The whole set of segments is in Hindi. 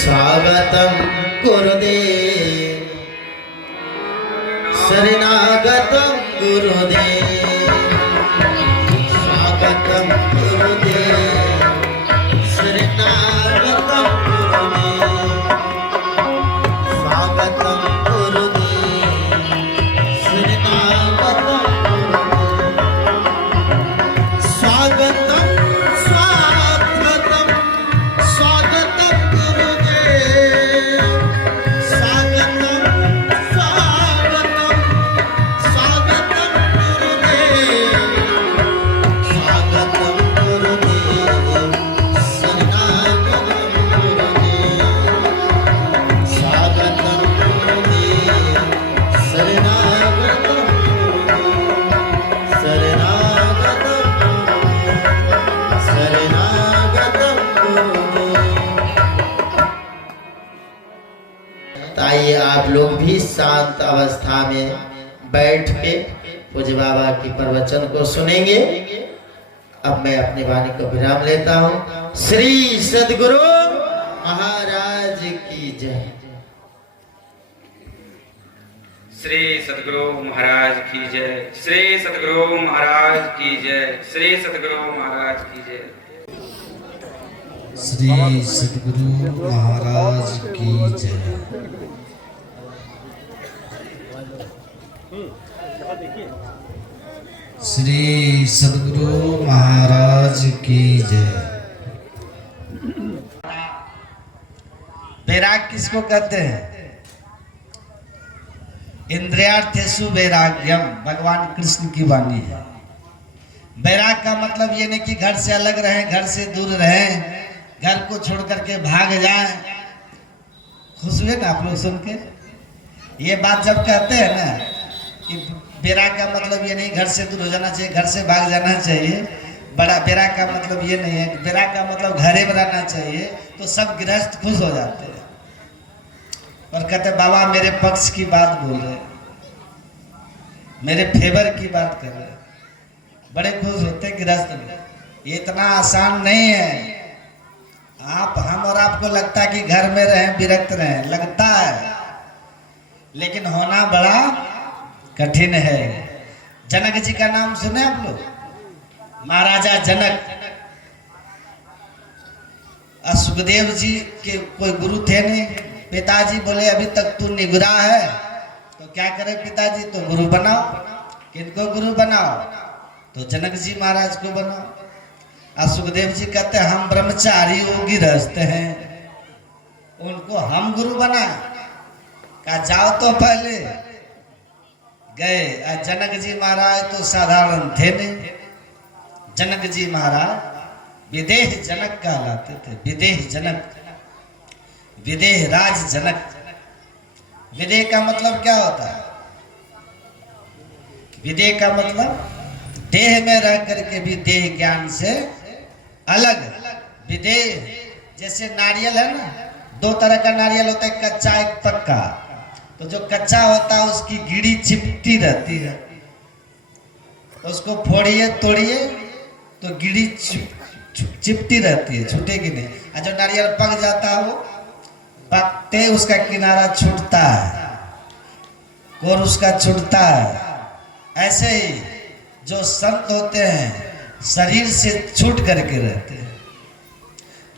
स्वागतं गुरुदेव शरणागतं गुरुदेव स्वागतं गुरुदेव शरणागतं गुरुदेव स्वागतं गुरुदेव शरणागतं गुरुदेव स्वागतं आइए आप लोग भी शांत अवस्था में बैठ के पूज्य बाबा की प्रवचन को सुनेंगे। अब मैं अपनी वाणी को विराम लेता हूँ। श्री सद्गुरु महाराज की जय। श्री सद्गुरु महाराज की जय। श्री सद्गुरु महाराज की जय। श्री सद्गुरु महाराज की जय। श्री सद्गुरु महाराज की जय। श्री सद्गुरु महाराज की जय। वैराग किसको कहते हैं? इंद्रियार्थेषु वैराग्यम भगवान कृष्ण की वाणी है। वैराग का मतलब ये नहीं कि घर से अलग रहें, घर से दूर रहें, घर को छोड़ करके भाग जाएं। खुश हुए ना आप लोग सुन के? ये बात जब कहते हैं ना कि वैराग का मतलब ये नहीं घर से दूर हो जाना चाहिए, घर से भाग जाना चाहिए। बड़ा वैराग का मतलब ये नहीं है। वैराग का मतलब घरे में रहना चाहिए, तो सब गृहस्थ खुश हो जाते हैं और कहते बाबा मेरे पक्ष की बात बोल रहे, मेरे फेवर की बात कर रहे, बड़े खुश होते गृहस्थ में। ये इतना आसान नहीं है। आप हम और आपको लगता है कि घर में रहें, विरक्त रहें, लगता है, लेकिन होना बड़ा कठिन है। जनक जी का नाम सुने आप लोग? महाराजा जनक। सुखदेव जी के कोई गुरु थे नहीं। पिताजी बोले अभी तक तू निगुरा है, तो क्या करे पिताजी? तो गुरु बनाओ। किनको गुरु बनाओ? तो जनक जी महाराज को बनाओ। सुखदेव जी कहते हम ब्रह्मचारी योगी रहते हैं, उनको हम गुरु बना। कहा जाओ तो पहले गए। जनक जी महाराज तो साधारण थे नहीं। जनक जी महाराज विदेह जनक कहलाते थे। विदेह जनक, विदेह राज जनक। विदेह का मतलब क्या होता है? विदेह का मतलब देह में रह करके भी देह ज्ञान से अलग। विदेह जैसे नारियल है ना, दो तरह का नारियल होता है, कच्चा एक पक्का। तो जो कच्चा होता है उसकी गिड़ी चिपटी रहती है, उसको फोड़िए तोड़िए तो गिड़ी चिपटी रहती है, छूटेगी नहीं। और जो नारियल पक जाता है वो पकते उसका किनारा छूटता है, कोर उसका छूटता है। ऐसे ही जो संत होते हैं शरीर से छूट करके रहते हैं।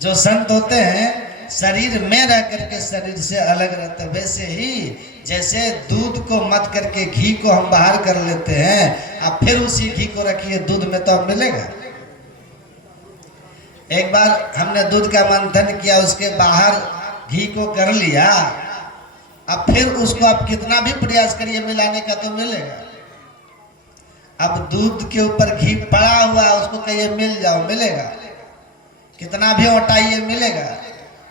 जो संत होते हैं शरीर में रह करके शरीर से अलग रहते हैं। वैसे ही जैसे दूध को मत करके घी को हम बाहर कर लेते हैं, अब फिर उसी घी को रखिए दूध में तो अब मिलेगा। एक बार हमने दूध का मंथन किया, उसके बाहर घी को कर लिया, अब फिर उसको आप कितना भी प्रयास करिए मिलाने का तो मिलेगा। अब दूध के ऊपर घी पड़ा हुआ, उसको कहिए मिल जाओ, मिलेगा? कितना भी उठाइए मिलेगा,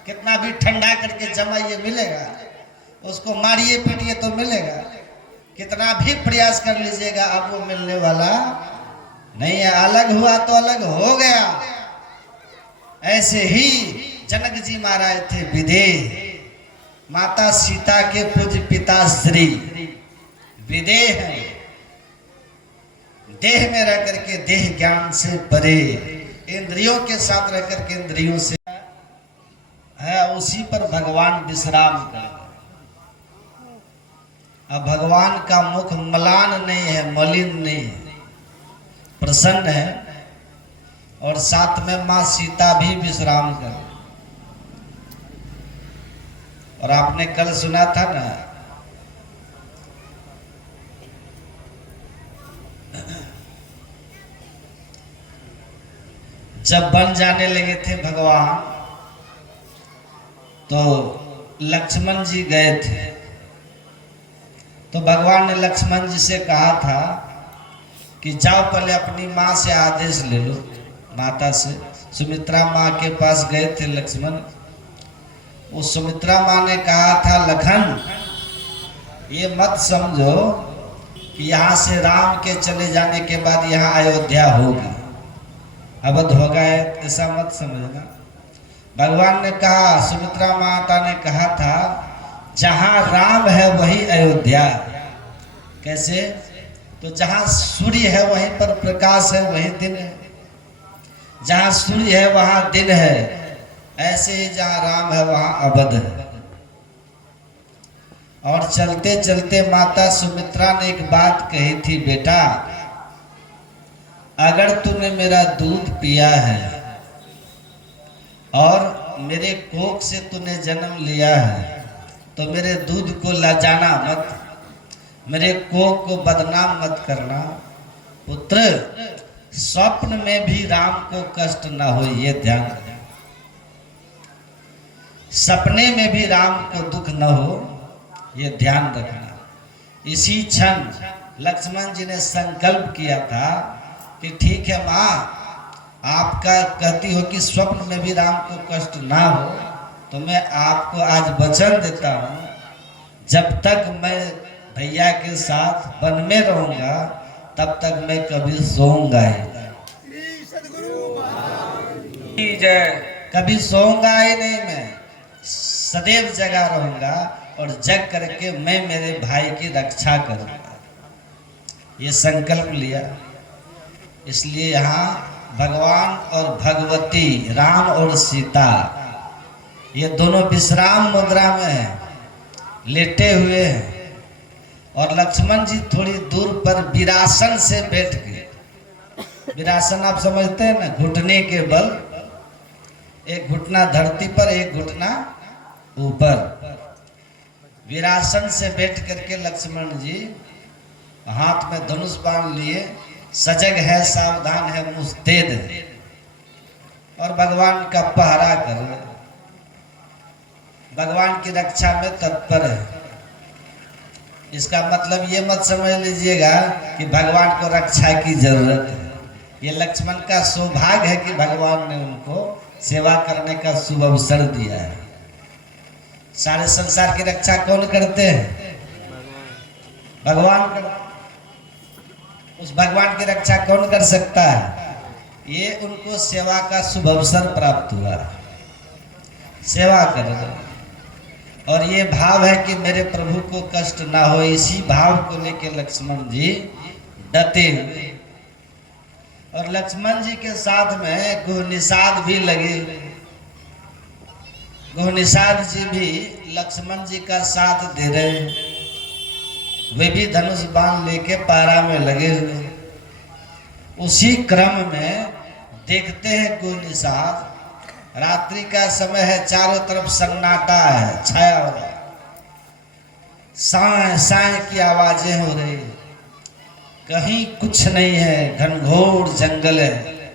कितना भी ठंडा करके जमाइए मिलेगा, उसको मारिए पीटिए तो मिलेगा। कितना भी प्रयास कर लीजिएगा अब वो मिलने वाला नहीं है। अलग हुआ तो अलग हो गया। ऐसे ही जनक जी महाराज थे विदेह। माता सीता के पूज्य पिता श्री विदेह हैं। देह में रह करके देह ज्ञान से परे, इंद्रियों के साथ रह करके इंद्रियों से। है, उसी पर भगवान विश्राम कर। अब भगवान का मुख मलान नहीं है, मलिन नहीं है, प्रसन्न है। और साथ में माँ सीता भी विश्राम कर। और आपने कल सुना था ना, जब बन जाने लगे थे भगवान, तो लक्ष्मण जी गए थे। तो भगवान ने लक्ष्मण जी से कहा था कि जाओ पहले अपनी माँ से आदेश ले लो, माता से। सुमित्रा माँ के पास गए थे लक्ष्मण। उस सुमित्रा माँ ने कहा था, लखन ये मत समझो कि यहाँ से राम के चले जाने के बाद यहाँ अयोध्या होगी, अवध होगा, ऐसा मत समझना। भगवान ने कहा, सुमित्रा माता ने कहा था, जहाँ राम है वही अयोध्या। कैसे? तो जहाँ सूर्य है वहीं पर प्रकाश है, वहीं दिन है। जहाँ सूर्य है वहाँ दिन है, ऐसे ही जहाँ राम है वहाँ अवध है। और चलते चलते माता सुमित्रा ने एक बात कही थी, बेटा अगर तूने मेरा दूध पिया है और मेरे कोख से तूने जन्म लिया है, तो मेरे दूध को लजाना मत, मेरे कोख को बदनाम मत करना। पुत्र, स्वप्न में भी राम को कष्ट ना हो, ये ध्यान रखना। सपने में भी राम को दुख न हो, ये ध्यान रखना। इसी क्षण लक्ष्मण जी ने संकल्प किया था कि ठीक है माँ, आपका कहती हो कि स्वप्न में भी राम को कष्ट ना हो, तो मैं आपको आज वचन देता हूँ, जब तक मैं भैया के साथ वन में रहूंगा तब तक मैं कभी सोऊंगा ही जय। कभी सोऊंगा ही नहीं, मैं सदैव जगा रहूंगा और जग करके मैं मेरे भाई की रक्षा करूंगा। ये संकल्प लिया। इसलिए यहाँ भगवान और भगवती, राम और सीता, ये दोनों विश्राम मुद्रा में हैं, लेटे हुए हैं। और लक्ष्मण जी थोड़ी दूर पर वीरासन से बैठ गए। वीरासन आप समझते हैं ना, घुटने के बल, एक घुटना धरती पर, एक घुटना ऊपर। वीरासन से बैठ करके लक्ष्मण जी हाथ में धनुष बाण लिए, सजग है, सावधान है, मुस्तैद है, और भगवान का पहरा कर रहे, भगवान की रक्षा में तत्पर है। इसका मतलब ये मत समझ लीजिएगा कि भगवान को रक्षा की जरूरत है। ये लक्ष्मण का सौभाग्य है कि भगवान ने उनको सेवा करने का शुभ अवसर दिया है। सारे संसार की रक्षा कौन करते हैं? भगवान कर। उस भगवान की रक्षा कौन कर सकता है? ये उनको सेवा का शुभ अवसर प्राप्त हुआ, सेवा कर रहे। और ये भाव है कि मेरे प्रभु को कष्ट ना हो, इसी भाव को लेकर लक्ष्मण जी डटे हुए। और लक्ष्मण जी के साथ में गुहनिषाद भी लगे हुए। गुहनिषाद जी भी लक्ष्मण जी का साथ दे रहे हैं, वे भी धनुष बाण लेके पारा में लगे हुए। उसी क्रम में देखते हैं गुहनिषाद, रात्रि का समय है, चारों तरफ सन्नाटा है, छाया हो रहा है, साय साय की आवाजें हो रही है, कहीं कुछ नहीं है, घनघोर जंगल है।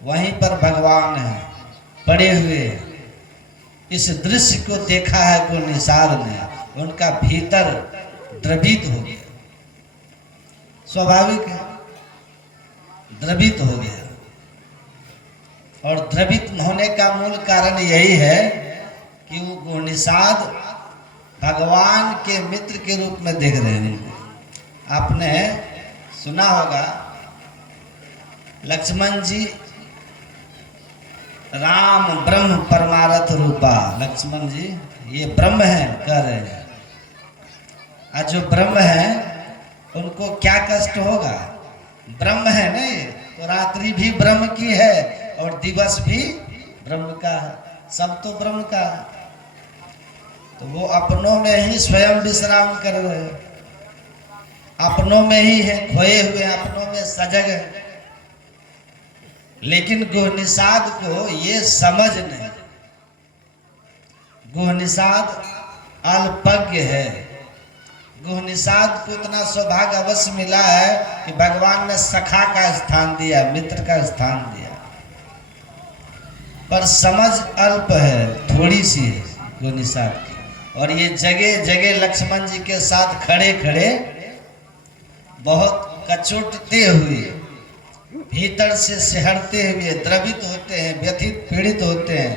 वहीं पर भगवान है पड़े हुए। इस दृश्य को देखा है गुहनिषाद ने, उनका भीतर द्रवित हो गया। स्वाभाविक है, द्रवित हो गया। और द्रवित होने का मूल कारण यही है कि वो गुहनिषाद भगवान के मित्र के रूप में देख रहे हैं। आपने सुना होगा लक्ष्मण जी राम ब्रह्म परमारथ रूपा, लक्ष्मण जी ये ब्रह्म है कह रहे हैं। आज जो ब्रह्म है उनको क्या कष्ट होगा? ब्रह्म है नहीं तो रात्रि भी ब्रह्म की है और दिवस भी ब्रह्म का है। सब तो ब्रह्म का है। तो वो अपनों में ही स्वयं विश्राम कर रहे हैं, अपनों में ही है, खोए हुए अपनों में सजग है। लेकिन गुहनिषाद को ये समझ नहीं, गुहनिषाद अल्पज्ञ है। गुहनिषाद को इतना सौभाग्य अवश्य मिला है कि भगवान ने सखा का स्थान दिया, मित्र का स्थान दिया, पर समझ अल्प है, थोड़ी सी है गुहनिषाद की। और ये जगह जगह लक्ष्मण जी के साथ खड़े खड़े बहुत कचोटते हुए, भीतर से सिहरते हुए द्रवित होते हैं, व्यथित पीड़ित होते हैं,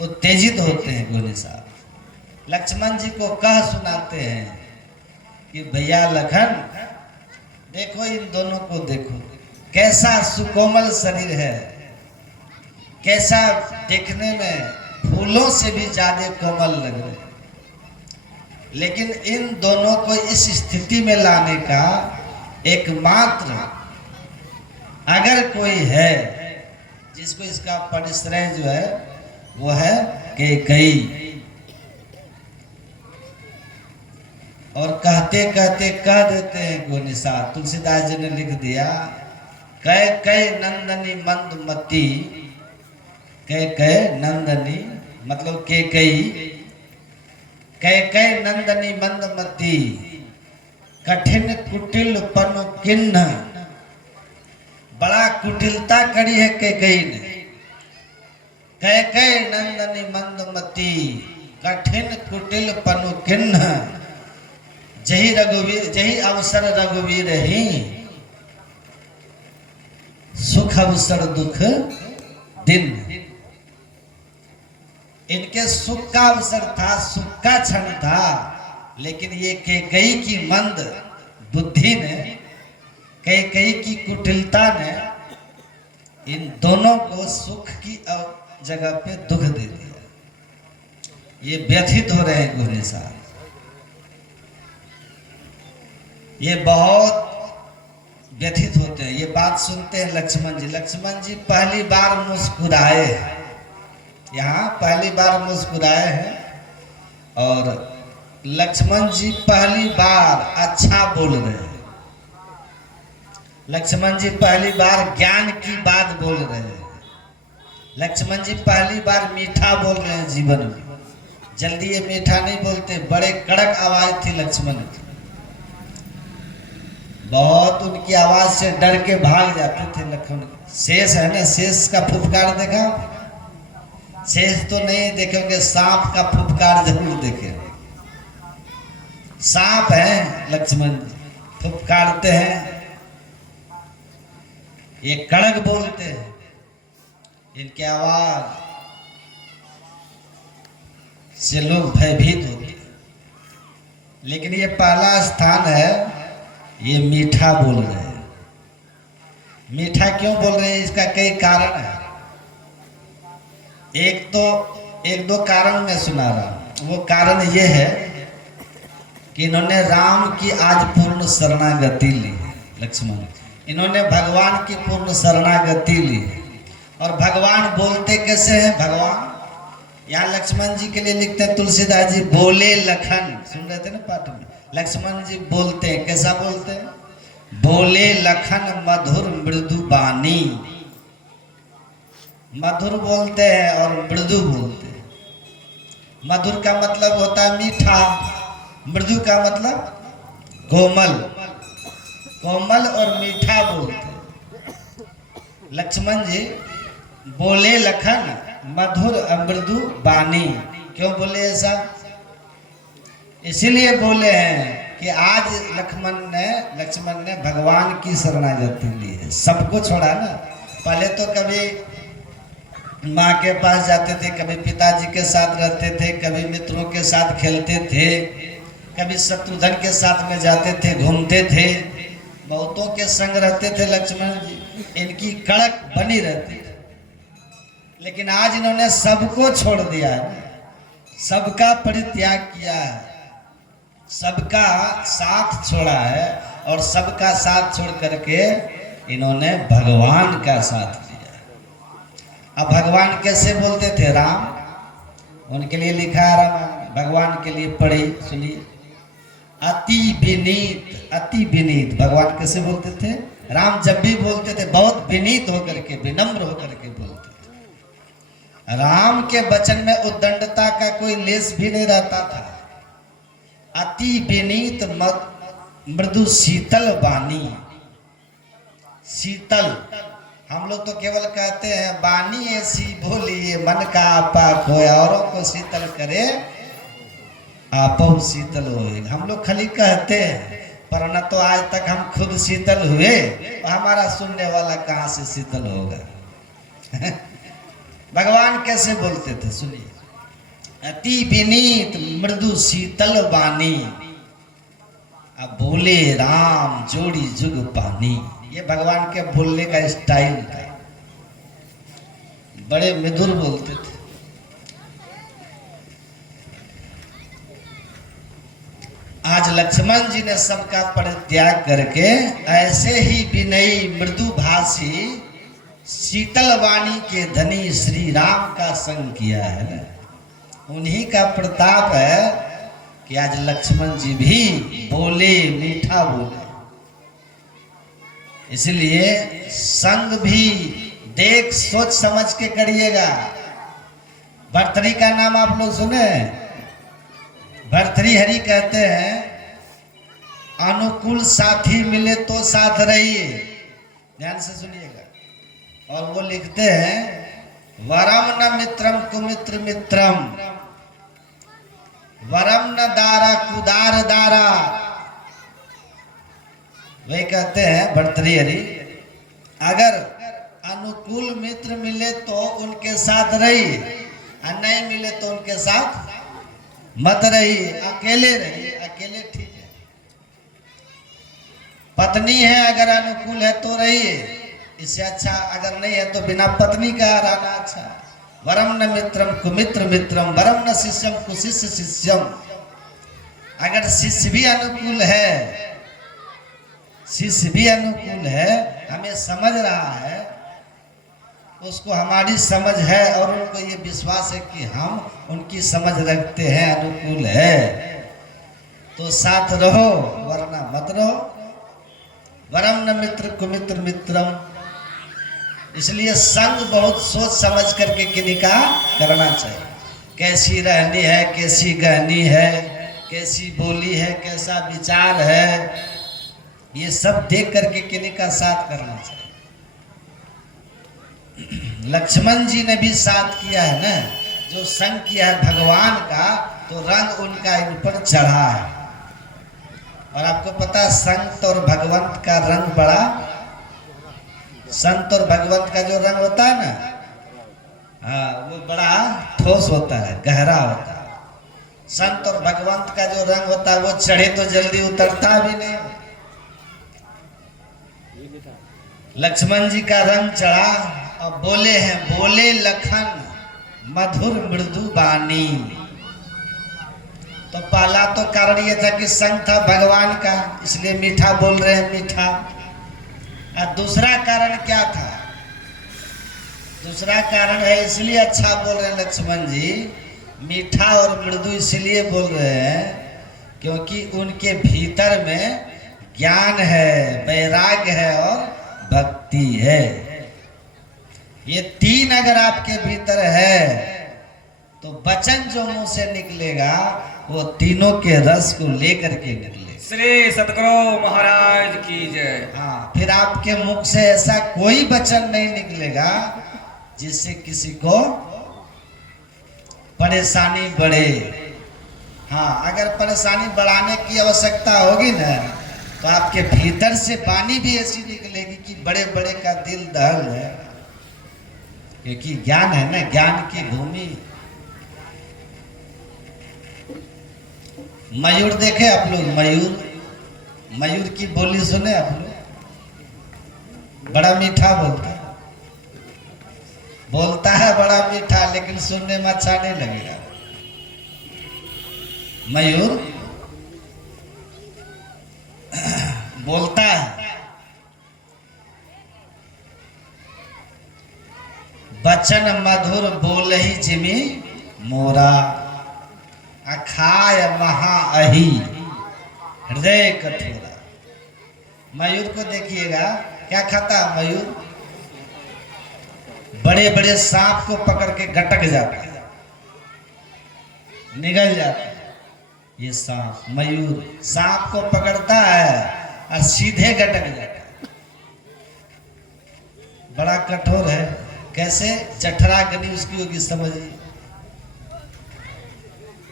उत्तेजित होते हैं। गुहनिषाद लक्ष्मण जी को कह सुनाते हैं कि भैया लखन, देखो इन दोनों को देखो, कैसा सुकोमल शरीर है, कैसा देखने में फूलों से भी ज्यादा कोमल लग रहे हैं। लेकिन इन दोनों को इस स्थिति में लाने का एकमात्र अगर कोई है जिसको इसका परिश्रय जो है वो है कैकेयी। और कहते कहते कह देते हैं गुहनिषाद, तुलसीदास जी ने लिख दिया, कैकेयी नंदनी मंदमती, कैकेयी नंदनी मतलब कैकेयी, कैकेयी नंदनी मंदमती, कठिन कुटिल पनु किन्ह। बड़ा कुटिलता करी है कैकेयी ने। कैकेयी नंदनी मंदमती, कठिन कुटिल पनु किन्ह, जही रघुवीर जही अवसर रघुवीर ही, सुख अवसर दुख दिन। इनके सुख का अवसर था, सुख का क्षण था, लेकिन ये कैकेयी की मंद बुद्धि ने, कैकेयी की कुटिलता ने इन दोनों को सुख की जगह पे दुख दे दिया। ये व्यथित हो रहे हैं गुहनिषाद, ये बहुत व्यथित होते हैं। ये बात सुनते हैं लक्ष्मण जी। लक्ष्मण जी पहली बार मुस्कुराए हैं, यहाँ पहली बार मुस्कुराए हैं। और लक्ष्मण जी पहली बार अच्छा बोल रहे हैं, लक्ष्मण जी पहली बार ज्ञान की बात बोल रहे हैं, लक्ष्मण जी पहली बार मीठा बोल रहे हैं जीवन में। जल्दी ये मीठा नहीं बोलते, बड़े कड़क आवाज थी लक्ष्मण की, बहुत उनकी आवाज से डर के भाग जाते थे लक्ष्मण। शेष है ना, शेष का फुफकार देखा? शेष तो नहीं देखेंगे, सांप का फुफकार जरूर देखे। सांप है लक्ष्मण जी, फुफकारते हैं, ये कड़क बोलते हैं, इनकी आवाज से लोग भयभीत होते हैं। लेकिन ये पहला स्थान है, ये मीठा बोल रहे हैं। मीठा क्यों बोल रहे हैं, इसका कई कारण है। एक दो कारण मैं सुना रहा हूं। वो कारण ये है कि इन्होंने राम की आज पूर्ण शरणागति ली है। लक्ष्मण इन्होंने भगवान की पूर्ण शरणागति ली है। और भगवान बोलते कैसे हैं? भगवान यहाँ लक्ष्मण जी के लिए लिखते हैं तुलसीदास जी, बोले लखन, सुन रहे थे ना पाठ में, लक्ष्मण जी बोलते हैं, कैसा बोलते हैं? बोले लखन मधुर मृदु बानी। मधुर बोलते हैं और मृदु बोलते हैं। मधुर का मतलब होता है मीठा, मृदु का मतलब कोमल, कोमल और मीठा बोलते हैं। लक्ष्मण जी बोले लखन मधुर मृदु बानी। क्यों बोले ऐसा? इसीलिए बोले हैं कि आज लक्ष्मण ने भगवान की शरणागति ली है, सबको छोड़ा ना। पहले तो कभी माँ के पास जाते थे, कभी पिताजी के साथ रहते थे, कभी मित्रों के साथ खेलते थे, कभी शत्रुघ्न के साथ में जाते थे, घूमते थे, बहुतों के संग रहते थे लक्ष्मण जी, इनकी कड़क बनी रहती थी। लेकिन आज इन्होंने सबको छोड़ दिया है, सबका परित्याग किया है, सबका साथ छोड़ा है, और सबका साथ छोड़ करके इन्होंने भगवान का साथ लिया। अब भगवान कैसे बोलते थे? राम उनके लिए लिखा है रामायण, भगवान के लिए पढ़े सुनिए। अति विनीत, अति विनीत भगवान कैसे बोलते थे? राम जब भी बोलते थे बहुत विनीत होकर के, विनम्र होकर के बोलते थे। राम के वचन में उद्दंडता का कोई लेस भी नहीं रहता था। अति विनीत मृदु शीतल वाणी। शीतल, हम लोग तो केवल कहते हैं वाणी ऐसी बोली मन का आपा खोए, औरों को शीतल करे आपो शीतल होए। हम लोग खाली कहते हैं, पर न तो आज तक हम खुद शीतल हुए, तो हमारा सुनने वाला कहाँ से शीतल होगा। भगवान कैसे बोलते थे सुनिए। अति विनीत मृदु शीतल वाणी, अब बोले राम जोड़ी जुग पानी। ये भगवान के बोलने का स्टाइल था, बड़े मधुर बोलते थे। आज लक्ष्मण जी ने सबका परित्याग करके ऐसे ही विनयी मृदु भाषी शीतल वाणी के धनी श्री राम का संग किया है ना। उन्हीं का प्रताप है कि आज लक्ष्मण जी भी बोले, मीठा बोले। इसलिए संग भी देख सोच समझ के करिएगा। भर्तृहरि का नाम आप लोग सुने? भर्तृहरि कहते हैं अनुकूल साथी मिले तो साथ रहिए। ध्यान से सुनिएगा। और वो लिखते हैं वरम न मित्रम कुमित्र मित्रम, वरम न दारा कुदार दारा। वही कहते हैं भर्तृहरि, अगर अनुकूल मित्र मिले तो उनके साथ रहिए, और नहीं मिले तो उनके साथ मत रहिए, अकेले रहिए। अकेले ठीक है। पत्नी है अगर अनुकूल है तो रहिए, इससे अच्छा अगर नहीं है तो बिना पत्नी का रहना अच्छा। वरम न मित्रम कुमित्र मित्रम, वरम न शिष्यम कुशिष्य शिष्यम। अगर शिष्य भी अनुकूल है, शिष्य भी अनुकूल है, हमें समझ रहा है, उसको हमारी समझ है और उनको ये विश्वास है कि हम उनकी समझ रखते हैं, अनुकूल है, तो साथ रहो, वरना मत रहो। वरम न मित्र कुमित्र मित्रम। इसलिए संग बहुत सोच समझ करके किन्हीं का करना चाहिए। कैसी रहनी है, कैसी गहनी है, कैसी बोली है, कैसा विचार है, ये सब देख करके किन्हीं का साथ करना चाहिए। लक्ष्मण जी ने भी साथ किया है ना, जो संग किया है भगवान का, तो रंग उनका इन पर चढ़ा है। और आपको पता संत और भगवंत का रंग बड़ा, संत और भगवंत का जो रंग होता है ना, हाँ, वो बड़ा ठोस होता है, गहरा होता है। संत और भगवंत का जो रंग होता है वो चढ़े तो जल्दी उतरता भी नहीं। लक्ष्मण जी का रंग चढ़ा और बोले हैं, बोले लखन मधुर मृदु वाणी। तो पहला तो कारण ये था कि संग था भगवान का, इसलिए मीठा बोल रहे हैं, मीठा। और दूसरा कारण क्या था? दूसरा कारण है इसलिए अच्छा बोल रहे हैं लक्ष्मण जी, मीठा और मृदु इसलिए बोल रहे हैं क्योंकि उनके भीतर में ज्ञान है, वैराग्य है और भक्ति है। ये तीन अगर आपके भीतर है तो वचन जो मुंह से निकलेगा वो तीनों के रस को लेकर के निकले। श्री सतगुरु महाराज की जय। हाँ, फिर आपके मुख से ऐसा कोई वचन नहीं निकलेगा जिससे किसी को परेशानी बढ़े। हाँ, अगर परेशानी बढ़ाने की आवश्यकता होगी ना, तो आपके भीतर से वाणी भी ऐसी निकलेगी कि बड़े बड़े का दिल दहल है, क्योंकि ज्ञान है ना, ज्ञान की भूमि। मयूर देखे आप लोग? मयूर, मयूर की बोली सुने आप लोग? बड़ा मीठा बोलता है, बोलता है बड़ा मीठा, लेकिन सुनने में अच्छा नहीं लगेगा। मयूर बोलता है, बचन मधुर बोल ही जिमी मोरा अखाय महा अही हृदय कठोरा। मयूर को देखिएगा, क्या खाता है मयूर? बड़े बड़े सांप को पकड़ के गटक जाता है, निगल जाता है। ये सांप, मयूर सांप को पकड़ता है और सीधे गटक जाता है। बड़ा कठोर है। कैसे? जठरा गनी उसकी होगी, समझिए,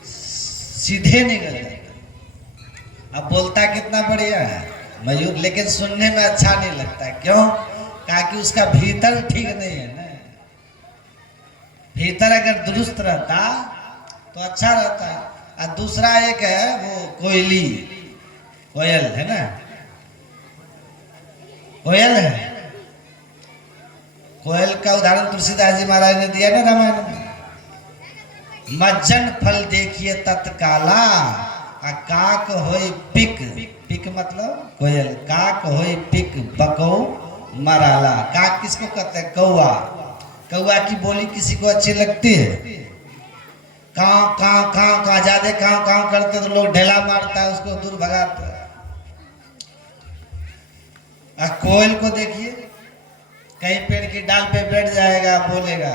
सीधे निकल जाता। अब बोलता कितना बढ़िया है मयूर, लेकिन सुनने में अच्छा नहीं लगता। क्यों? कहा कि उसका भीतर ठीक नहीं है ना। भीतर अगर दुरुस्त रहता तो अच्छा रहता। और दूसरा एक है वो कोयली, कोयल है ना, कोयल है। कोयल का उदाहरण तुलसीदास जी महाराज ने दिया ना रामायण में। मज्जन फल देखिए तत्काला, आ काक होई पिक, पिक मतलब कोयल, काक होई पिक बको मराला। काक किसको कहते हैं? कौआ। कौआ की बोली किसी को अच्छी लगती है? काव काव काव काव, ज्यादा काव काव करते तो लोग ढेला मारता है, उसको दूर भगाता है। कोयल को देखिए, कहीं पेड़ की डाल पे बैठ जाएगा, बोलेगा,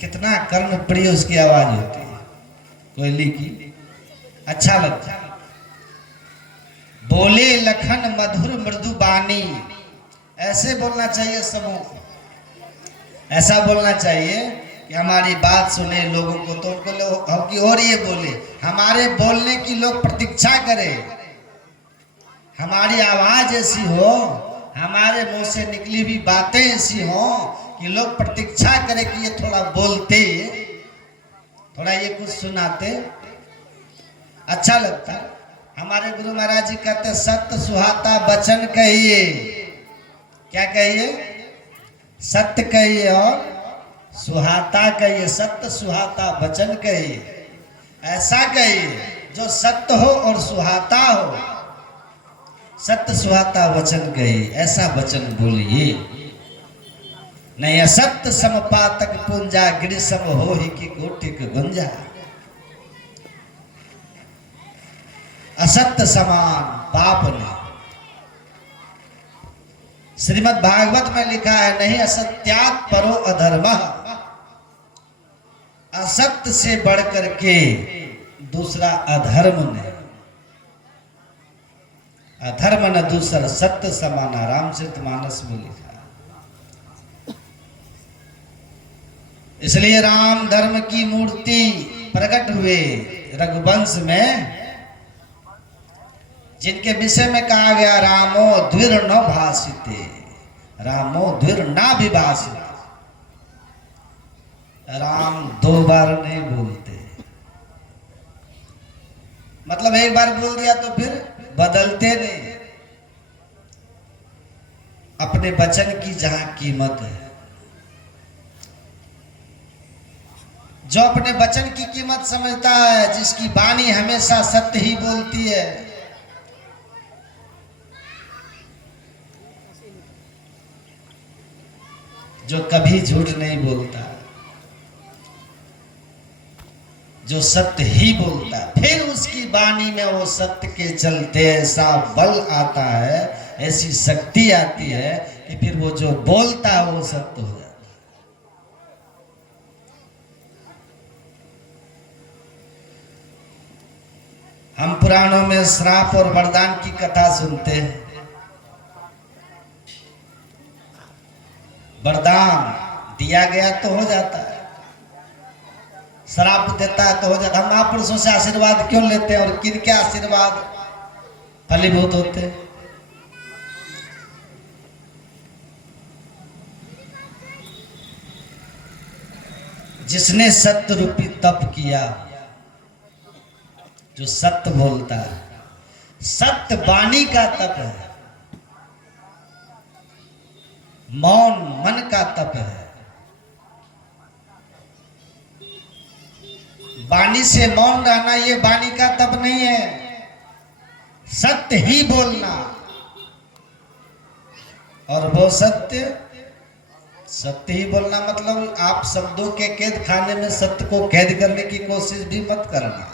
कितना कर्म प्रिय उसकी आवाज होती है कोयली की, अच्छा लगता है। बोले लखन मधुर मृदु बानी, ऐसे बोलना चाहिए सबों को। ऐसा बोलना चाहिए कि हमारी बात सुने लोगों को, तो उनको लोग की और ये बोले, हमारे बोलने की लोग प्रतीक्षा करें, हमारी आवाज ऐसी हो, हमारे मुंह से निकली हुई बातें ऐसी हो कि लोग प्रतीक्षा करें कि ये थोड़ा बोलते, थोड़ा ये कुछ सुनाते, अच्छा लगता। हमारे गुरु महाराज जी कहते सत्य सुहाता वचन कहिए। क्या कहिए? सत्य कहिए और सुहाता कहिए। सत्य सुहाता वचन कहिए, ऐसा कहिए जो सत्य हो और सुहाता हो। सत्य सुहाता वचन कहिए, ऐसा वचन बोलिए। नहीं असत्य समपातक पुंजा, गिरि सम हो ही की कोटिक गुंजा। असत्य समान पाप नहीं। श्रीमद् भागवत में लिखा है, नहीं असत्यात् परो अधर्म, असत्य से बढ़कर के दूसरा अधर्म नहीं। अधर्म न दूसरा सत्य समाना, रामचरितमानस में लिखा है। इसलिए राम धर्म की मूर्ति प्रकट हुए रघुवंश में, जिनके विषय में कहा गया रामो द्विर न भाषिते, रामो द्विर ना विभाषित। राम दो बार नहीं बोलते, मतलब एक बार बोल दिया तो फिर बदलते नहीं। अपने वचन की जहां कीमत है, जो अपने वचन की कीमत समझता है, जिसकी वाणी हमेशा सत्य ही बोलती है, जो कभी झूठ नहीं बोलता, जो सत्य ही बोलता है, फिर उसकी वाणी में वो सत्य के चलते ऐसा बल आता है, ऐसी शक्ति आती है कि फिर वो जो बोलता है वो सत्य हो जाता है। हम पुराणों में श्राप और वरदान की कथा सुनते हैं। वरदान दिया गया तो हो जाता है, श्राप देता है तो हो जाता है। हम महापुरुषों से आशीर्वाद क्यों लेते हैं और किनके आशीर्वाद फलीभूत होते हैं? जिसने सत्य रूपी तप किया, जो सत्य बोलता है, सत्य वाणी का तप है, मौन मन का तप है। वाणी से मौन रहना ये वाणी का तप नहीं है, सत्य ही बोलना, और वो सत्य सत्य ही बोलना मतलब आप शब्दों के कैद खाने में सत्य को कैद करने की कोशिश भी मत करना।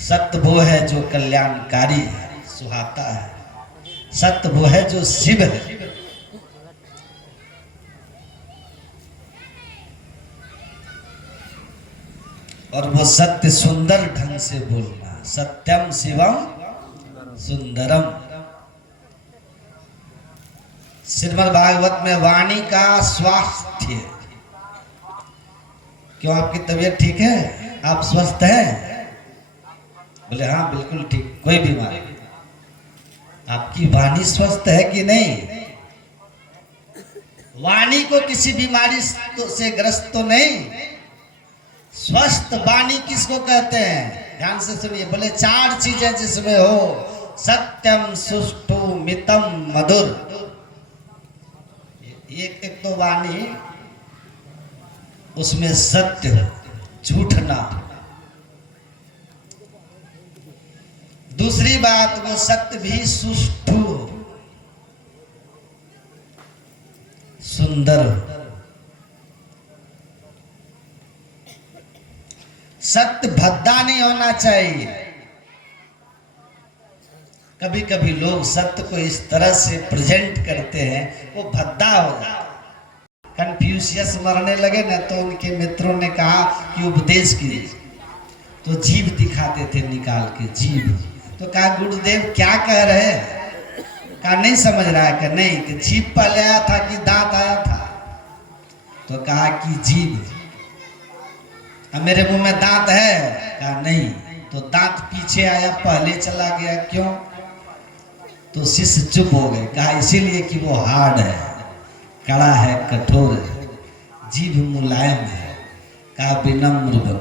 सत्य वो है जो कल्याणकारी है, सुहाता है। सत्य वो है जो शिव है। और वो सत्य सुंदर ढंग से बोलना, सत्यम शिवम सुंदरम। श्रीमद् भागवत में वाणी का स्वास्थ्य। क्यों, आपकी तबीयत ठीक है? आप स्वस्थ हैं? बोले हाँ बिल्कुल ठीक, कोई बीमारी नहीं। आपकी वाणी स्वस्थ है कि नहीं? वाणी को किसी बीमारी से ग्रस्त तो नहीं। स्वस्थ वाणी किसको कहते हैं? ध्यान से सुनिए। बोले 4 चीजें जिसमें हो, सत्यम सुष्ठु मितम मधुर। एक तो वाणी, उसमें सत्य हो, झूठ ना हो। दूसरी बात, वो सत्य भी सुष्ठु हो, सुंदर हो। सत्य भद्दा नहीं होना चाहिए। कभी कभी लोग सत्य को इस तरह से प्रेजेंट करते हैं, वो भद्दा हो जाता। कन्फ्यूशियस मरने लगे ना, तो उनके मित्रों ने कहा कि उपदेश कीजिए, तो जीभ दिखाते थे निकाल के, जीभ। तो कहा गुरुदेव क्या कह रहे हैं? कहा नहीं समझ रहा है? कि नहीं, कि जीभ पहले आया था कि दांत आया था? तो कहा कि जीभ। अब मेरे मुंह में दांत है? कहा नहीं। तो दांत पीछे आया, पहले चला गया, क्यों? तो शिष्य चुप हो गए। कहा इसीलिए कि वो हार्ड है, कड़ा है, कठोर है, जीभ मुलायम है। कहा विनम्र बनो।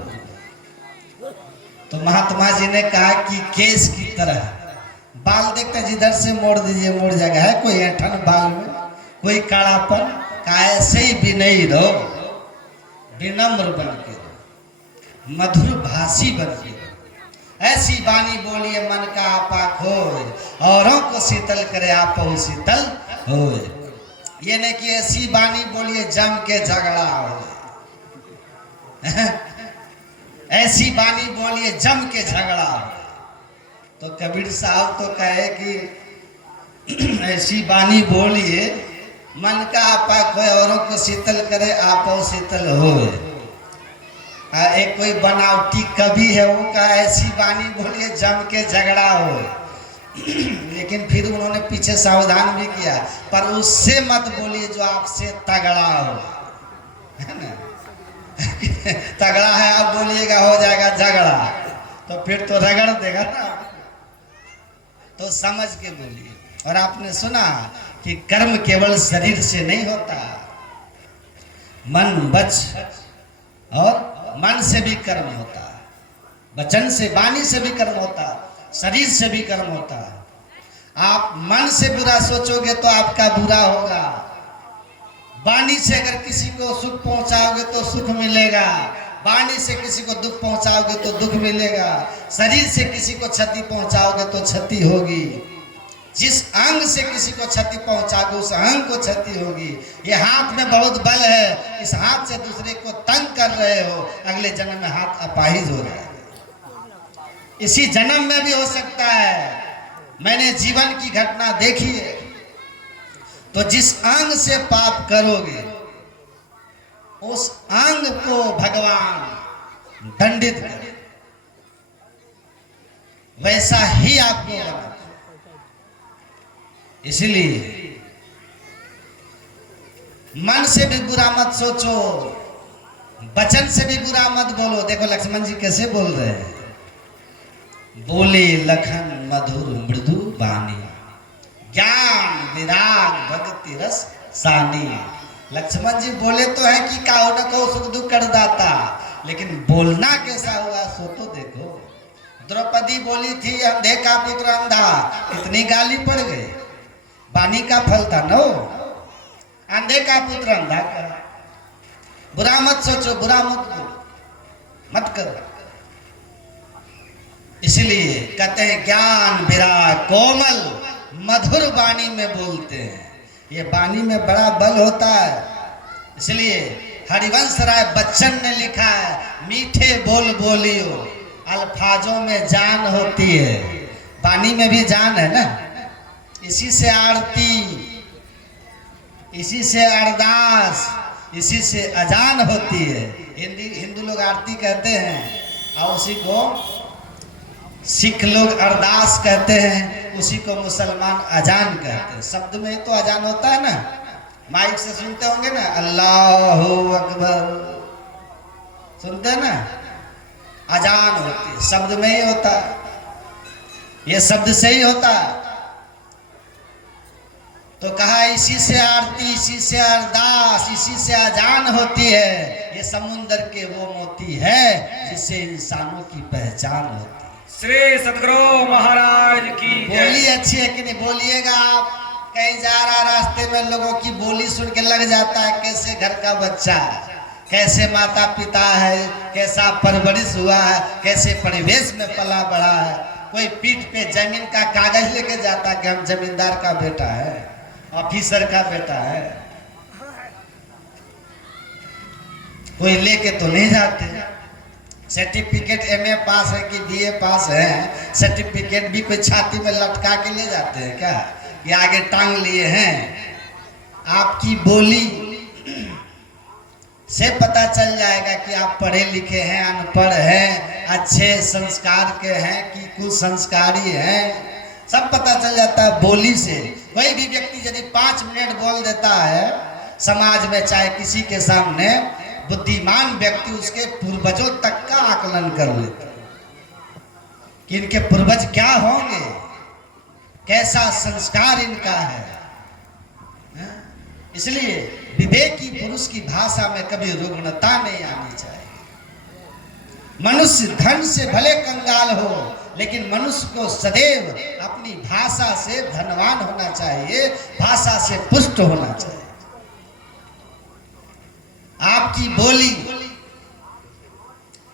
तो महात्मा जी ने कहा कि केस की तरह बाल देखते जिधर से मोड़ दीजिए मोड़ जाएगा। है कोई ऐंठन बाल में, कोई काड़ापन? कहा ऐसे ही विनयी रहो, विनम्र बन के रहो, मधुर भाषी बन के रहो। ऐसी वाणी बोलिए मन का आपा खोए, औरों को शीतल करे आपो शीतल होए। ये नहीं कि ऐसी वाणी बोलिए जम के झगड़ा हो। ऐसी वाणी बोलिए जम के झगड़ा हो। तो कबीर साहब तो कहे कि ऐसी वाणी बोलिए मन का आपा खोए, औरों को शीतल करे आपो शीतल होए। एक कोई बनावटी कवि है, वो कहा ऐसी वाणी बोलिए जम के झगड़ा हो। लेकिन फिर उन्होंने पीछे सावधान भी किया, पर उससे मत बोलिए जो आपसे तगड़ा हो, है ना? तगड़ा है आप बोलिएगा हो जाएगा झगड़ा, तो फिर तो रगड़ देगा ना। तो समझ के बोलिए। और आपने सुना कि कर्म केवल शरीर से नहीं होता, मन वच और मन से भी कर्म होता है, वचन से, वाणी से भी कर्म होता है, शरीर से भी कर्म होता है। आप मन से बुरा सोचोगे तो आपका बुरा होगा। वाणी से अगर किसी को सुख पहुंचाओगे तो सुख मिलेगा, वाणी से किसी को दुख पहुंचाओगे तो दुख मिलेगा, शरीर से किसी को क्षति पहुंचाओगे तो क्षति होगी। जिस अंग से किसी को क्षति पहुंचाओगे उस अंग को क्षति होगी। ये हाथ में बहुत बल है, इस हाथ से दूसरे को तंग कर रहे हो, अगले जन्म में हाथ अपाहिज हो जाएगा। इसी जन्म में भी हो सकता है। मैंने जीवन की घटना देखी है। तो जिस अंग से पाप करोगे उस अंग को भगवान दंडित करे, वैसा ही आपको होना। इसलिए मन से भी बुरा मत सोचो, वचन से भी बुरा मत बोलो। देखो लक्ष्मण जी कैसे बोल रहे हैं, बोले लखन मधुर मृदु बानी, ज्ञान विराग भक्ति रस सानी। लक्ष्मण जी बोले तो है कि काहो न को सुख दुख कर दाता, लेकिन बोलना कैसा हुआ सो तो देखो। द्रौपदी बोली थी अंधे का पुत्र अंधा, इतनी गाली पड़ गई। वाणी का फल था नो, अंधे का पुत्र अंधा का। बुरा मत सोचो, बुरा मत बोलो, मत करो। इसलिए कहते हैं ज्ञान विराग कोमल मधुर वाणी में बोलते हैं। ये वाणी में बड़ा बल होता है। इसलिए हरिवंश राय बच्चन ने लिखा है, मीठे बोल बोलियो अल्फाजों में जान होती है। वाणी में भी जान है ना। इसी से आरती, इसी से अरदास, इसी से अजान होती है। हिंदू लोग आरती कहते हैं और उसी को सिख लोग अरदास कहते हैं, उसी को मुसलमान अजान कहते हैं। शब्द में ही तो अजान होता है ना। माइक से सुनते होंगे ना, अल्लाहू अकबर, सुनते हैं ना, अजान होती है, शब्द में ही होता है। ये शब्द से ही होता है। तो कहा इसी से आरती, इसी से अरदास, इसी से अजान होती है। ये समुंदर के वो मोती है जिससे इंसानों की पहचान होती है। श्री सतगुरु महाराज की जय। बोली अच्छी है कि नहीं? बोलिएगा। आप कहीं जा रहा, रास्ते में लोगों की बोली सुन के लग जाता है कैसे घर का बच्चा है, कैसे माता पिता है, कैसा परवरिश हुआ है, कैसे परिवेश में पला बड़ा है। कोई पीठ पे जमीन का कागज लेके जाता है कि हम जमींदार का बेटा है, ऑफिसर का बेटा है। कोई लेके तो नहीं जाते। सर्टिफिकेट एमए पास है कि बीए पास है, सर्टिफिकेट भी कोई छाती में लटका के ले जाते हैं क्या, ये आगे टांग लिए हैं? आपकी बोली से पता चल जाएगा कि आप पढ़े लिखे हैं, अनपढ़ हैं, अच्छे संस्कार के हैं कि कुसंस्कारी हैं। सब पता चल जाता है बोली से। कोई भी व्यक्ति यदि 5 मिनट बोल देता है समाज में, चाहे किसी के सामने, बुद्धिमान व्यक्ति उसके पूर्वजों तक का आकलन कर लेता है कि इनके पूर्वज क्या होंगे, कैसा संस्कार इनका है। इसलिए विवेकी पुरुष की भाषा में कभी रुग्णता नहीं आनी चाहिए। मनुष्य धन से भले कंगाल हो, लेकिन मनुष्य को सदैव अपनी भाषा से धनवान होना चाहिए, भाषा से पुष्ट होना चाहिए। आपकी बोली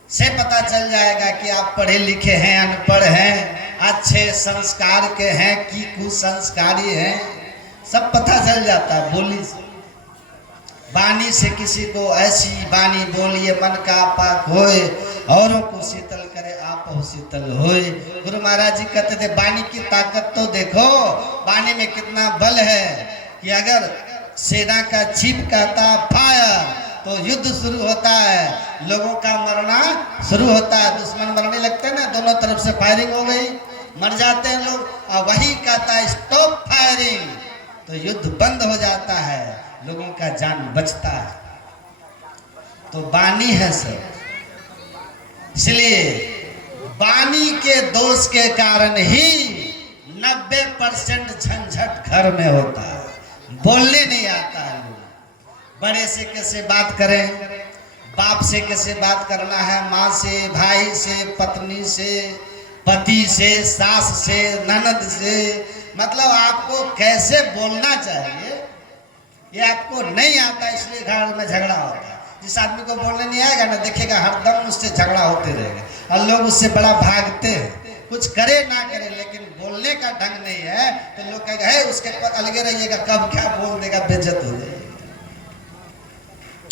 से पता चल जाएगा कि आप पढ़े लिखे हैं, अनपढ़ हैं, अच्छे संस्कार के हैं कि कुसंस्कारी हैं। सब पता चल जाता है बोली से। वाणी से किसी को ऐसी वाणी बोलिए मन का पाक होए, औरों को शीतल करे आप शीतल होए। गुरु महाराज जी कहते थे वाणी की ताकत तो देखो, वाणी में कितना बल है कि अगर सेना का चीफ कहता फायर तो युद्ध शुरू होता है, लोगों का मरना शुरू होता है। दुश्मन मरने लगते हैं ना, दोनों तरफ से फायरिंग हो गई, मर जाते हैं लोग। और वही कहता है स्टॉप फायरिंग, तो युद्ध बंद हो जाता है, लोगों का जान बचता है। तो वाणी है सब। इसलिए वाणी के दोष के कारण ही 90% झंझट घर में होता है। बोलने नहीं आता है। बड़े से कैसे बात करें, बाप से कैसे बात करना है, माँ से, भाई से, पत्नी से, पति से, सास से, ननद से, मतलब आपको कैसे बोलना चाहिए ये आपको नहीं आता, इसलिए घर में झगड़ा होता है। जिस आदमी को बोलने नहीं आएगा ना, देखिएगा हरदम उससे झगड़ा होते रहेगा और लोग उससे बड़ा भागते हैं। कुछ करे ना करे, लेकिन बोलने का ढंग नहीं है तो लोग कहेगा है उसके अलगे रहिएगा, कब क्या बोल देगा, बेइज्जत हो जाएगी।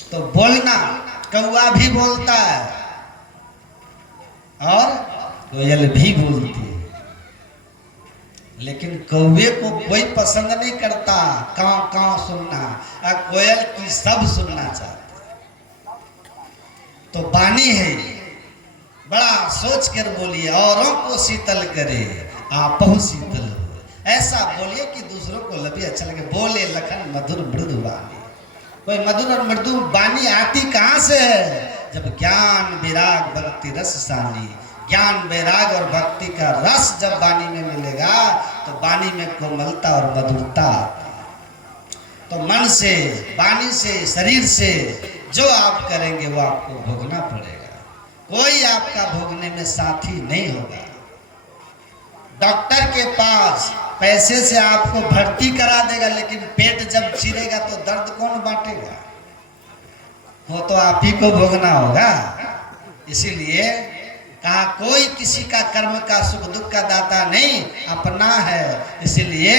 तो बोलना, कौवा भी बोलता है और कोयल भी बोलती है, लेकिन कौवे को कोई पसंद नहीं करता काव काव सुनना, और कोयल की सब सुनना चाहते। तो वाणी है, बड़ा सोच कर बोलिए, औरों को शीतल करे आप शीतल हो। ऐसा बोलिए कि दूसरों को लगे अच्छा लगे। बोले लखन मधुर मृदु वाणी। कोई मधुर और मृदु वाणी आती कहाँ से है? जब ज्ञान विराग भक्ति रस सानी, ज्ञान वैराग और भक्ति का रस जब वाणी में मिलेगा तो वाणी में कोमलता और मधुरता। तो मन से, वाणी से, शरीर से जो आप करेंगे वो आपको भोगना पड़ेगा। कोई आपका भोगने में साथी नहीं होगा। डॉक्टर के पास पैसे से आपको भर्ती करा देगा, लेकिन पेट जब चिरेगा तो दर्द कौन बांटेगा? वो तो आप ही को भोगना होगा। इसीलिए कहा कोई किसी का कर्म का सुख दुख का दाता नहीं, अपना है। इसलिए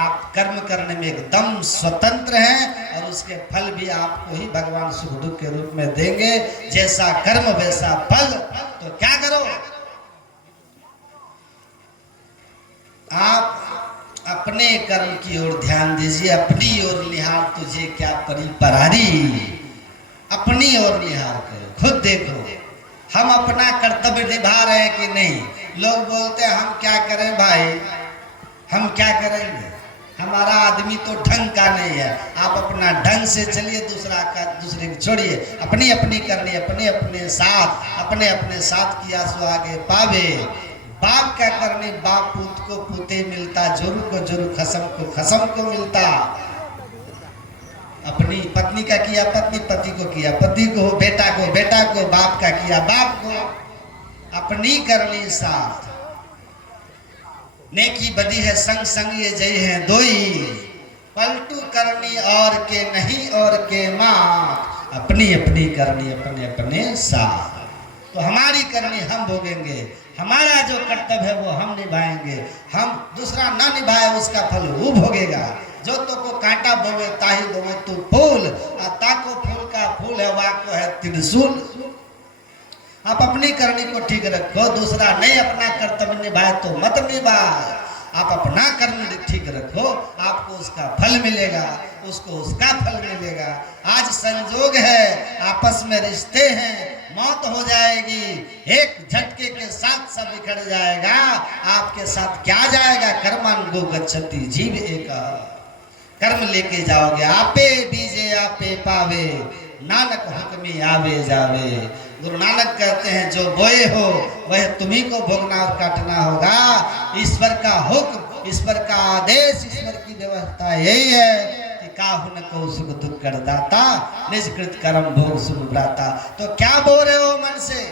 आप कर्म करने में एकदम स्वतंत्र हैं और उसके फल भी आपको ही भगवान सुख दुख के रूप में देंगे। जैसा कर्म वैसा फल। तो क्या करो, आप अपने कर्म की ओर ध्यान दीजिए, अपनी ओर निहार तुझे क्या परी परारी, अपनी ओर निहार करो, खुद देखो हम अपना कर्तव्य निभा रहे हैं कि नहीं। लोग बोलते हैं हम क्या करें भाई, हम क्या करेंगे, हमारा आदमी तो ढंग का नहीं है। आप अपना ढंग से चलिए, दूसरे को छोड़िए, अपनी अपनी करनी, अपने अपने साथ किया सो आगे पावे। बाप क्या करनी, बाप पूत को पूते मिलता, जोरू को जोरू, खसम को खसम को मिलता। अपनी पत्नी का किया पत्नी, पति को किया पति को, बेटा को बेटा को, बाप का किया बाप को। अपनी करनी साथ, नेकी बदी है संग संग ये जय है दोई, पलटू करनी और के नहीं और के माँ। अपनी अपनी करनी अपने अपने साथ। तो हमारी करनी हम भोगेंगे, हमारा जो कर्तव्य है वो हम निभाएंगे। हम दूसरा ना निभाए उसका फल वो भोगेगा। जो तो को कांटा बोवे ताही बोवे तू फूल, ताको फूल का फूल है वाको है त्रिशूल। आप अपनी करनी को ठीक रखो, दूसरा नहीं अपना कर्तव्य निभाए तो मत निभाए। आप अपना कर्म ठीक रखो, आपको उसका फल मिलेगा, उसको उसका फल मिलेगा। आज संजोग है, आपस में रिश्ते हैं, मौत हो जाएगी, एक झटके के साथ सब बिखर जाएगा। आपके साथ क्या जाएगा, कर्मन गो गच्छति जीव एक। कर्म लेके जाओगे, आपे बीजे आपे पावे, नानक हुक्मी आवे जावे। गुरु नानक कहते हैं जो बोए हो वह तुम्ही को भोगना और काटना होगा। ईश्वर का हुक्म, ईश्वर का आदेश, ईश्वर की व्यवस्था यही है कि काहुन को सुख दुख कर दाता, निष्कृत कर्म भोग सुख ब्राता। तो क्या बोल रहे हो मन से,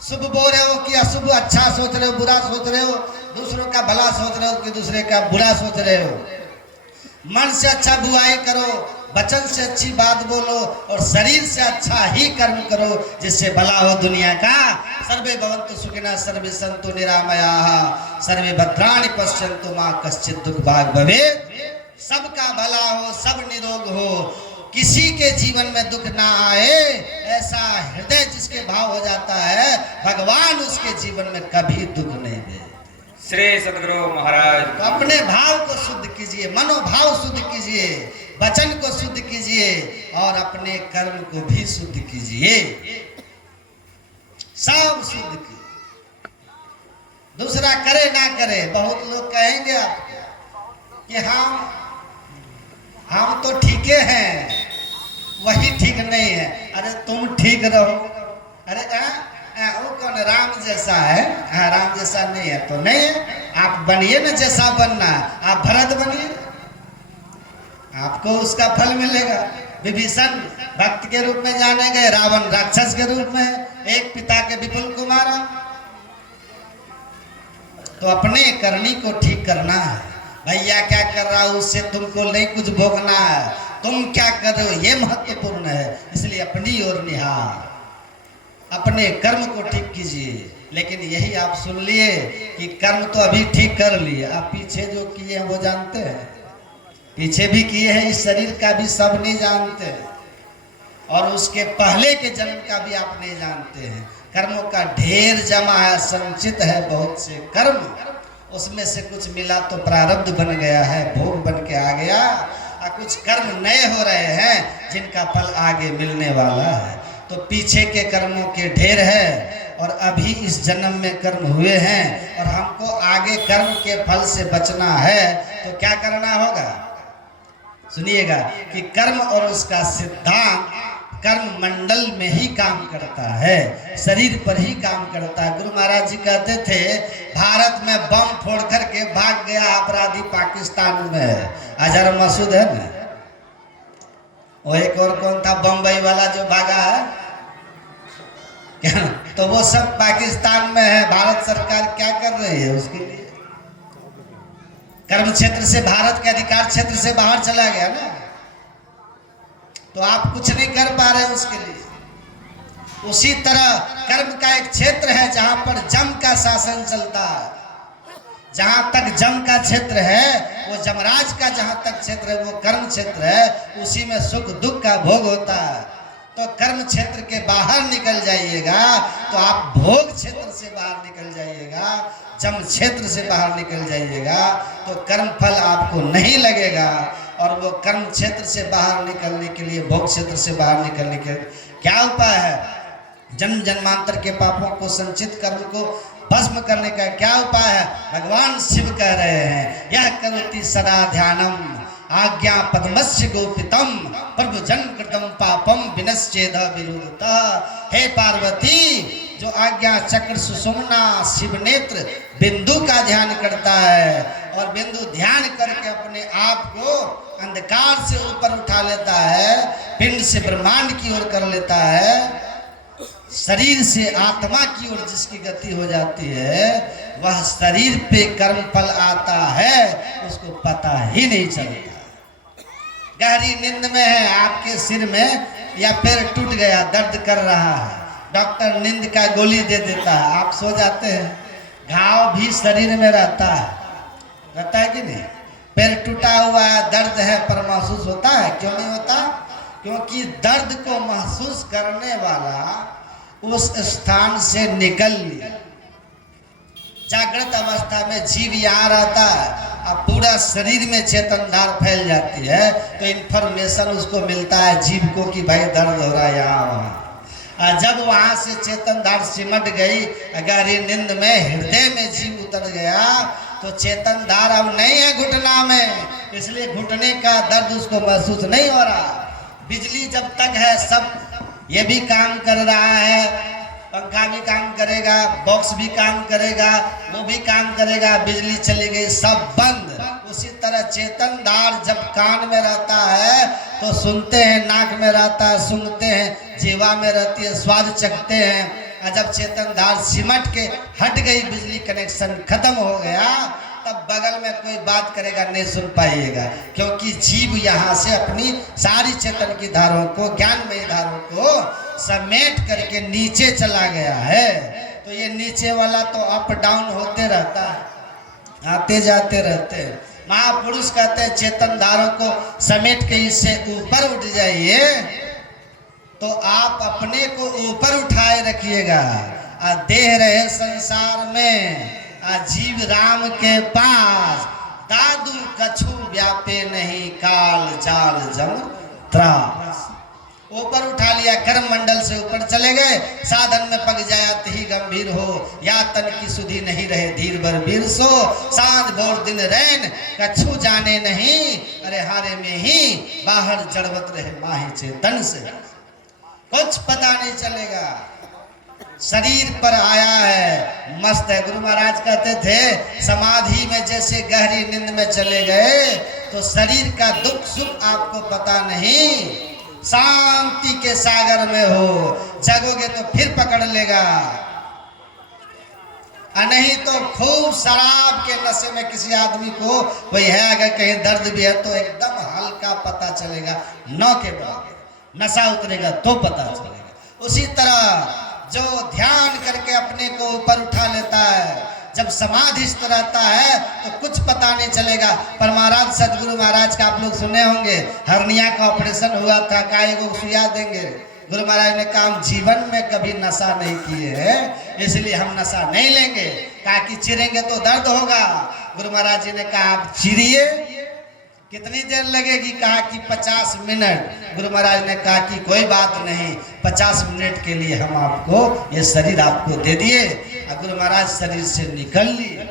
शुभ बोल रहे हो कि अशुभ, अच्छा सोच रहे हो बुरा सोच रहे हो, दूसरों का भला सोच रहे हो कि दूसरे का बुरा सोच रहे हो। मन से अच्छा बुराई करो, वचन से अच्छी बात बोलो और शरीर से अच्छा ही कर्म करो जिससे भला हो दुनिया का। सर्वे भवन्तु सुखिनः, सर्वे सन्तु निरामयाः, सर्वे भद्राणि पश्यन्तु मा कश्चित् दुःख भाग् भवेत्। सबका भला हो, सब निरोग हो, किसी के जीवन में दुख ना आए, ऐसा हृदय जिसके भाव हो जाता है, भगवान उसके जीवन में कभी दुख नहीं दे। श्री सद्गुरु महाराज। तो अपने भाव को शुद्ध कीजिए, मनोभाव शुद्ध कीजिए, वचन को शुद्ध कीजिए और अपने कर्म को भी शुद्ध कीजिए। सब शुद्ध कीजिए, दूसरा करे ना करे। बहुत लोग कहेंगे आपको कि हम तो ठीके हैं, वही ठीक नहीं है। अरे तुम ठीक रहो। अरे वो कौन राम जैसा है? राम जैसा नहीं है तो नहीं है, आप बनिए ना जैसा बनना। आप भरत बनिए, आपको उसका फल मिलेगा। विभीषण भक्त के रूप में जाने गए, रावण राक्षस के रूप में, एक पिता के विपुल को मारा। तो अपने करनी को ठीक करना है। भैया क्या कर रहा है उससे तुमको नहीं कुछ भोगना है, तुम क्या कर रहे हो ये महत्वपूर्ण है। इसलिए अपनी ओर निहार, अपने कर्म को ठीक कीजिए। लेकिन यही आप सुन लिए कि कर्म तो अभी ठीक कर लिए, आप पीछे जो किए हैं वो जानते हैं, पीछे भी किए हैं, इस शरीर का भी सब नहीं जानते हैं, और उसके पहले के जन्म का भी आप नहीं जानते हैं। कर्मों का ढेर जमा है, संचित है बहुत से कर्म, उसमें से कुछ मिला तो प्रारब्ध बन गया है, भोग बन के आ गया, और कुछ कर्म नए हो रहे हैं जिनका फल आगे मिलने वाला है। तो पीछे के कर्मों के ढेर है और अभी इस जन्म में कर्म हुए हैं और हमको आगे कर्म के फल से बचना है। तो क्या करना होगा, सुनिएगा कि कर्म और उसका सिद्धांत कर्म मंडल में ही काम करता है, शरीर पर ही काम करता है। गुरु महाराज जी कहते थे भारत में बम फोड़ करके भाग गया अपराधी पाकिस्तान में, अजहर मसूद है ना, वो एक और कौन था बम्बई वाला जो भागा है क्या, तो वो सब पाकिस्तान में है। भारत सरकार क्या कर रही है उसके लिए? कर्म क्षेत्र से, भारत के अधिकार क्षेत्र से बाहर चला गया ना, तो आप कुछ नहीं कर पा रहे उसके लिए। उसी तरह कर्म का एक क्षेत्र है जहां पर जम का शासन चलता है। जहां तक जम का क्षेत्र है, वो जमराज का जहां तक क्षेत्र है वो कर्म क्षेत्र है, उसी में सुख दुख का भोग होता है। तो कर्म क्षेत्र के बाहर निकल जाइएगा तो आप भोग क्षेत्र से बाहर निकल जाइएगा, जम क्षेत्र से बाहर निकल जाइएगा तो कर्म फल आपको नहीं लगेगा। और वो कर्म क्षेत्र से बाहर निकलने के लिए, भोग क्षेत्र से बाहर निकलने के क्या उपाय है? जन्म जन्मांतर के पापों को, संचित कर्म को भस्म करने का क्या उपाय है? भगवान शिव कह रहे हैं, यह करोति सदा ध्यानम आज्ञा पद्मस्य गोपितम प्रभु जन्म कृतम पापम विनश्चेद विरुद्धतः। हे पार्वती, जो आज्ञा चक्र सुषुम्ना शिव नेत्र बिंदु का ध्यान करता है और बिंदु ध्यान करके अपने आप को अंधकार से ऊपर उठा लेता है, पिंड से ब्रह्मांड की ओर कर लेता है, शरीर से आत्मा की ओर जिसकी गति हो जाती है, वह शरीर पे कर्म फल आता है उसको पता ही नहीं चलता। गहरी नींद में है, आपके सिर में या पैर टूट गया, दर्द कर रहा है, डॉक्टर नींद का गोली दे देता है, आप सो जाते हैं, घाव भी शरीर में रहता है कि नहीं? पैर टूटा हुआ है, दर्द है, पर महसूस होता है? क्यों नहीं होता? क्योंकि दर्द को महसूस करने वाला उस स्थान से निकल लिया। जागृत अवस्था में जीव यहाँ रहता है, अब पूरा शरीर में चेतन धार फैल जाती है तो इंफॉर्मेशन उसको मिलता है जीव को कि भाई दर्द हो रहा है यहाँ वहाँ। जब वहाँ से चेतन धार सिमट गई, अगर ये नींद में हृदय में जीव उतर गया तो चेतन धार अब नहीं है घुटना में, इसलिए घुटने का दर्द उसको महसूस नहीं हो रहा। बिजली जब तक है सब ये भी काम कर रहा है, पंखा भी काम करेगा, बॉक्स भी काम करेगा, वो भी काम करेगा, बिजली चली गई सब बंद। उसी तरह चेतन धार जब कान में रहता है तो सुनते हैं, नाक में रहता है सुनते हैं, जीवा में रहती है स्वाद चखते हैं। और जब चेतन धार सिमट के हट गई, बिजली कनेक्शन खत्म हो गया, तब बगल में कोई बात करेगा नहीं सुन पाइएगा, क्योंकि जीव यहाँ से अपनी सारी चेतन की धारों को, ज्ञानमयी धारों को समेट करके नीचे चला गया है। तो ये नीचे वाला तो अप डाउन होते रहता है, आते जाते रहते हैं। महापुरुष कहते हैं चेतन धारों को समेट के इससे ऊपर उठ जाइए तो आप अपने को ऊपर उठाए रखिएगा। देह रहे संसार में, जीव राम के पास, दादू कछु व्यापे नहीं, काल जाल जम त्रास। ऊपर उठा लिया, कर्म मंडल से ऊपर चले गए, साधन में पग जाया ही गंभीर हो, या तन की सुधी नहीं रहे धीर बर वीर सो, सांझ भोर दिन रैन कछु जाने नहीं, अरे हारे में ही बाहर जड़वत रहे माही चेतन से, कुछ पता नहीं चलेगा। शरीर पर आया है, मस्त है। गुरु महाराज कहते थे समाधि में जैसे गहरी नींद में चले गए तो शरीर का दुख सुख आपको पता नहीं, शांति के सागर में हो, जगोगे तो फिर पकड़ लेगा, नहीं तो खूब शराब के नशे में किसी आदमी को कोई है, अगर कहीं दर्द भी है तो एकदम हल्का पता चलेगा, नौ के बाद नशा उतरेगा तो पता चलेगा। उसी तरह जो ध्यान करके अपने को ऊपर उठा लेता है, जब समाधिस्थ रहता है तो कुछ पता नहीं चलेगा। पर महाराज सदगुरु महाराज का आप लोग सुने होंगे, हर्निया का ऑपरेशन हुआ था, काय को सुइया देंगे, गुरु महाराज ने कहा हम जीवन में कभी नशा नहीं किए हैं इसलिए हम नशा नहीं लेंगे, कहा कि चिरेंगे तो दर्द होगा। गुरु महाराज जी ने कहा आप चिरिए, कितनी देर लगेगी? कहा कि 50 मिनट। गुरु महाराज ने कहा कि कोई बात नहीं, 50 मिनट के लिए हम आपको ये शरीर आपको दे दिए। और गुरु महाराज शरीर से निकल लिए,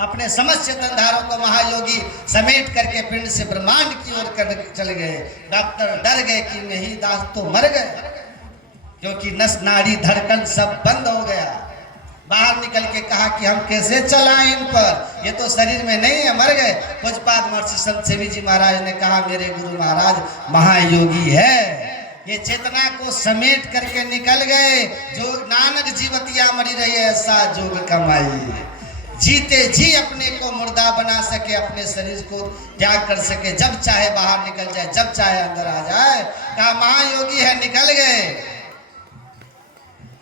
अपने समस्त चेतन धारों को महायोगी समेट करके पिंड से ब्रह्मांड की ओर चले गए। डॉक्टर डर गए कि नहीं दास तो मर गए, क्योंकि नस नाड़ी धड़कन सब बंद हो गया। बाहर निकल के कहा कि हम कैसे चलाएं इन पर, ये तो शरीर में नहीं है, मर गए। पूज्यपाद महर्षि संत सेवी जी महाराज ने कहा मेरे गुरु महाराज महायोगी है, ये चेतना को समेट करके निकल गए। जो नानक जीवतिया मरी रही है ऐसा जोग कमाई, जीते जी अपने को मुर्दा बना सके, अपने शरीर को त्याग कर सके, जब चाहे बाहर निकल जाए, जब चाहे अंदर आ जाए। कहा महायोगी है, निकल गए।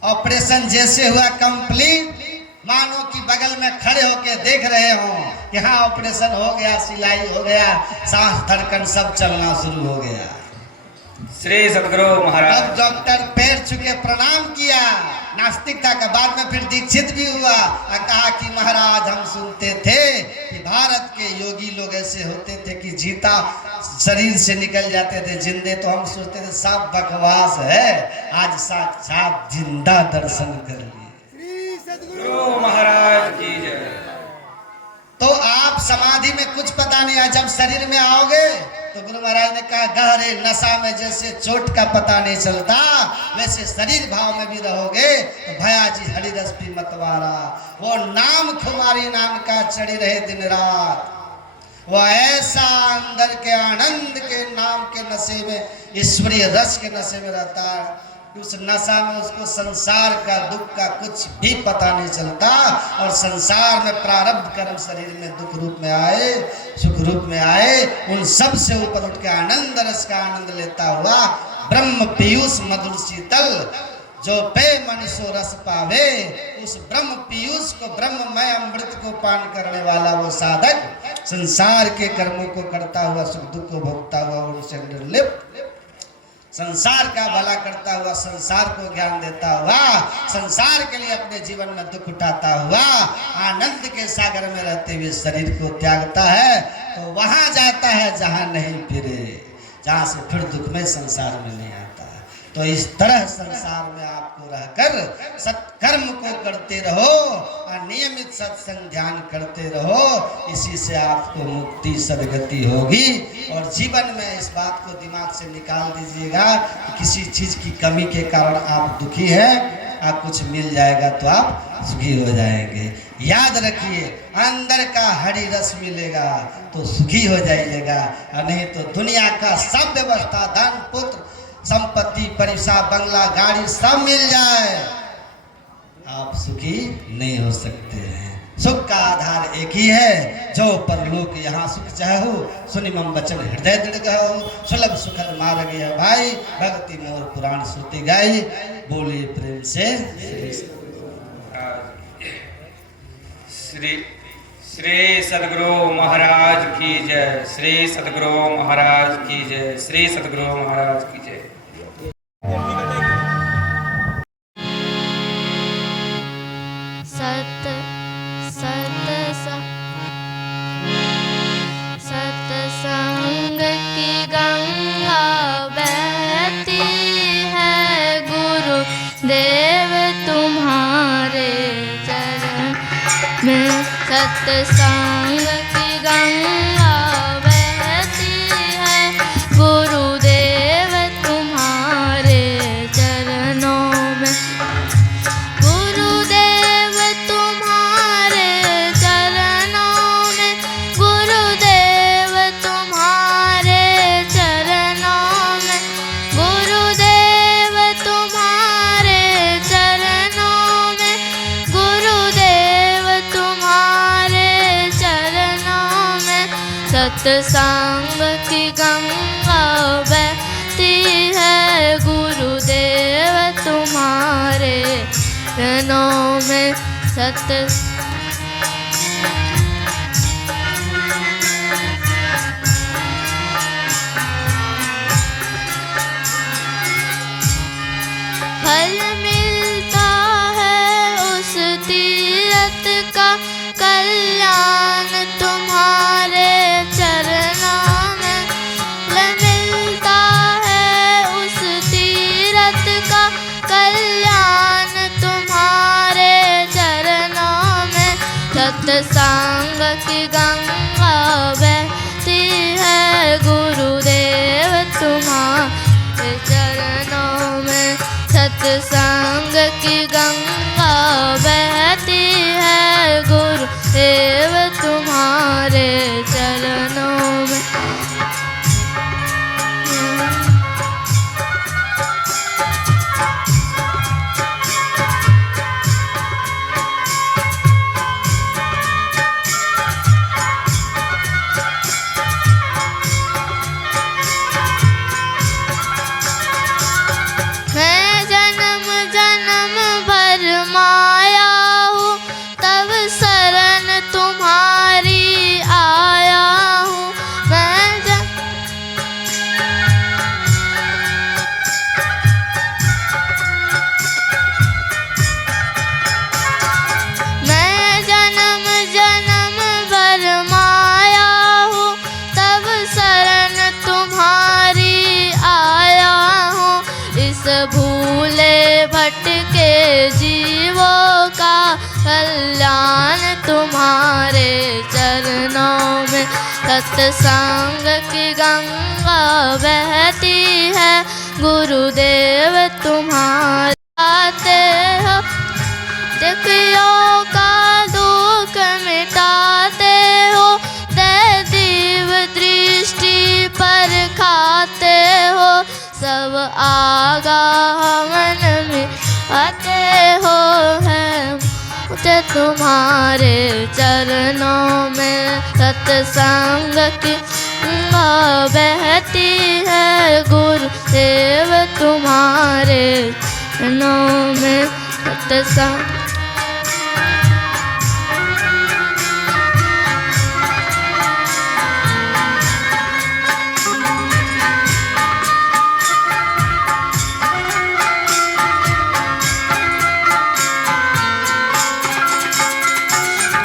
ऑपरेशन जैसे हुआ कंप्लीट, मानो कि बगल में खड़े होके देख रहे हो कि हाँ ऑपरेशन हो गया, सिलाई हो गया, सांस धड़कन सब चलना शुरू हो गया। श्री सद्गुरु महाराज। अब डॉक्टर पैर छुके प्रणाम किया, नास्तिकता के बाद में फिर दीक्षित भी हुआ और कहा कि महाराज हम सुनते थे कि भारत के योगी लोग ऐसे होते थे कि जीता शरीर से निकल जाते थे, जिंदे तो हम सोचते थे सब बकवास है, आज साक्षात जिंदा दर्शन कर लिए। सद्गुरु महाराज की जय। तो आप समाधि में कुछ पता नहीं है, जब शरीर में आओगे तो गुरु महाराज ने कहा गहरे नशा में जैसे चोट का पता नहीं चलता, वैसे शरीर भाव में भी रहोगे तो भया जी हरिरस पी मतवारा, वो नाम खुमारी नाम का चढ़ी रहे दिन रात, वो ऐसा अंदर के आनंद के नाम के नशे में, ईश्वरीय रस के नशे में रहता है, उस नशा में उसको संसार का दुख का कुछ भी पता नहीं चलता, और संसार में प्रारब्ध कर्म शरीर में दुख रूप में आए, सुख रूप में आए, उन सब से ऊपर उठ के आनंद रस का आनंद लेता हुआ ब्रह्म पीयूष मधुर शीतल जो पे मनुष्य रस पावे, उस ब्रह्म पीयूष को ब्रह्ममय अमृत को पान करने वाला वो साधक संसार के कर्मों को करता हुआ, सुख दुख को भोगता हुआ, उनसे निर्लिप्त, संसार का भला करता हुआ, संसार को ज्ञान देता हुआ, संसार के लिए अपने जीवन में दुख उठाता हुआ, आनंद के सागर में रहते हुए शरीर को त्यागता है, तो वहां जाता है जहां नहीं फिरे, जहां से फिर दुख में संसार में नहीं आता। तो इस तरह संसार में आपको रहकर सत्कर्म को करते रहो और नियमित सत्संग ध्यान करते रहो, इसी से आपको मुक्ति सदगति होगी। और जीवन में इस बात को दिमाग से निकाल दीजिएगा कि किसी चीज की कमी के कारण आप दुखी हैं, आप कुछ मिल जाएगा तो आप सुखी हो जाएंगे। याद रखिए, अंदर का हरि रस मिलेगा तो सुखी हो जाइएगा, और नहीं तो दुनिया का सब व्यवस्था, धन पुत्र संपत्ति परिसा बंगला गाड़ी सब मिल जाए, आप सुखी नहीं हो सकते हैं। सुख का आधार एक ही है, जो परलोक यहाँ सुख चाहो, सुनि मम वचन हृदय दृढ़ कहो, सुलभ सुखद मार्ग है भाई, भक्ति मोर पुराण श्रुति गाई, बोले प्रेम से श्री सद्गुरु महाराज की जय। श्री सद्गुरु महाराज की जय। श्री सद्गुरु महाराज की जय। सत्संग की गंगा बहती है, गुरु देव तुम्हारे चरण में। सत्संग की गंगा बहती है, गुरुदेव तुम्हारे चरणों में। गुरुदेव तुम्हारे चरणों में, गुरुदेव तुम्हारे चरणों में, गुरुदेव तुम्हारे चरणों में, गुरुदेव तुम्हारे चरणों में। सत्संग की गंगा बहती है, गुरुदेव तुम्हारे चरणों में। फल मिलता है उस तीरथ का, कल्याण तुम्हारे चरणों में। फल मिलता है उस तीरथ का, कल्याण तुम्हारे चरणों में। सत्संग की गंगा बहती है, गुरुदेव तुम्हारे चरणों में। सत्संग की गंगा बहती है, गुरुदेव तुम्हारे चरणों में। मैं जन्म जीवों का कल्याण तुम्हारे चरणों में। सत्संग की गंगा बहती है, गुरुदेव तुम्हारे आते हो। दुखियों का दुख मिटाते हो, दैव दृष्टि पर खाते हो। सब आगा मन में आते हो है मुझे तुम्हारे चरणों में। सत्संग की गंगा बहती है, गुरुदेव तुम्हारे चरणों में। सत्संग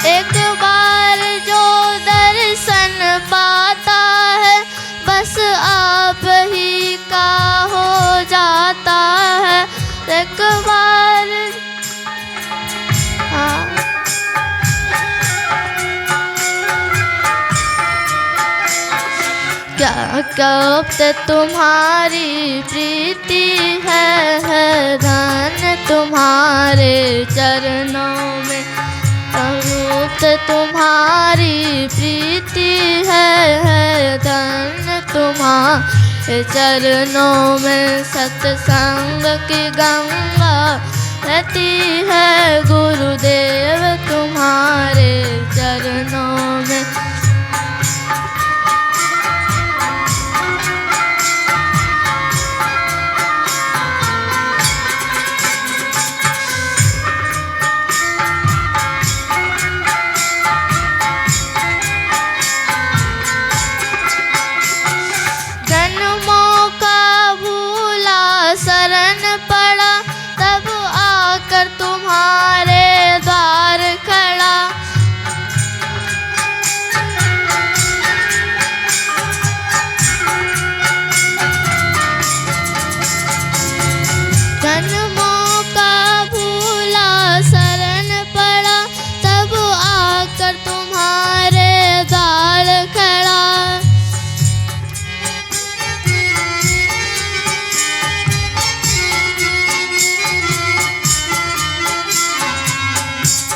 एक बार जो दर्शन पाता है, बस आप ही का हो जाता है। एक बार क्या कब तुम्हारी प्रीति है धन तुम्हारे चरणों में। रूप तुम्हारी प्रीति है धन तुम्हारे चरणों में। सत्संग की गंगा बहती है, गुरुदेव तुम्हारे चरणों में। जन्मों का भूला शरण पड़ा, तब आकर तुम्हारे द्वार खड़ा। जन्मों का भूला शरण पड़ा, तब आकर तुम्हारे द्वार खड़ा।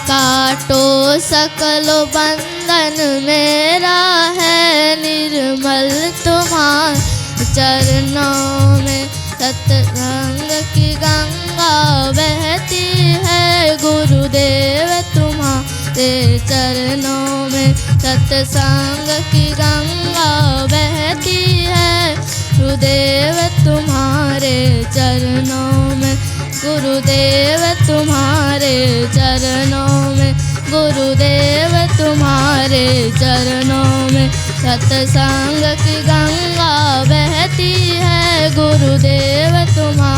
काटो सकल बंधन मेरा है, निर्मल तुम्हारे चरणों में। सत्संग की गंगा बहती है, गुरुदेव तुम्हारे चरणों में। सत्संग की गंगा बहती है, गुरुदेव तुम्हारे चरणों में। गुरुदेव तुम्हारे चरणों में, गुरुदेव तुम्हारे चरणों में। सत्संग की गंगा बहती है, गुरुदेव तुम्हारे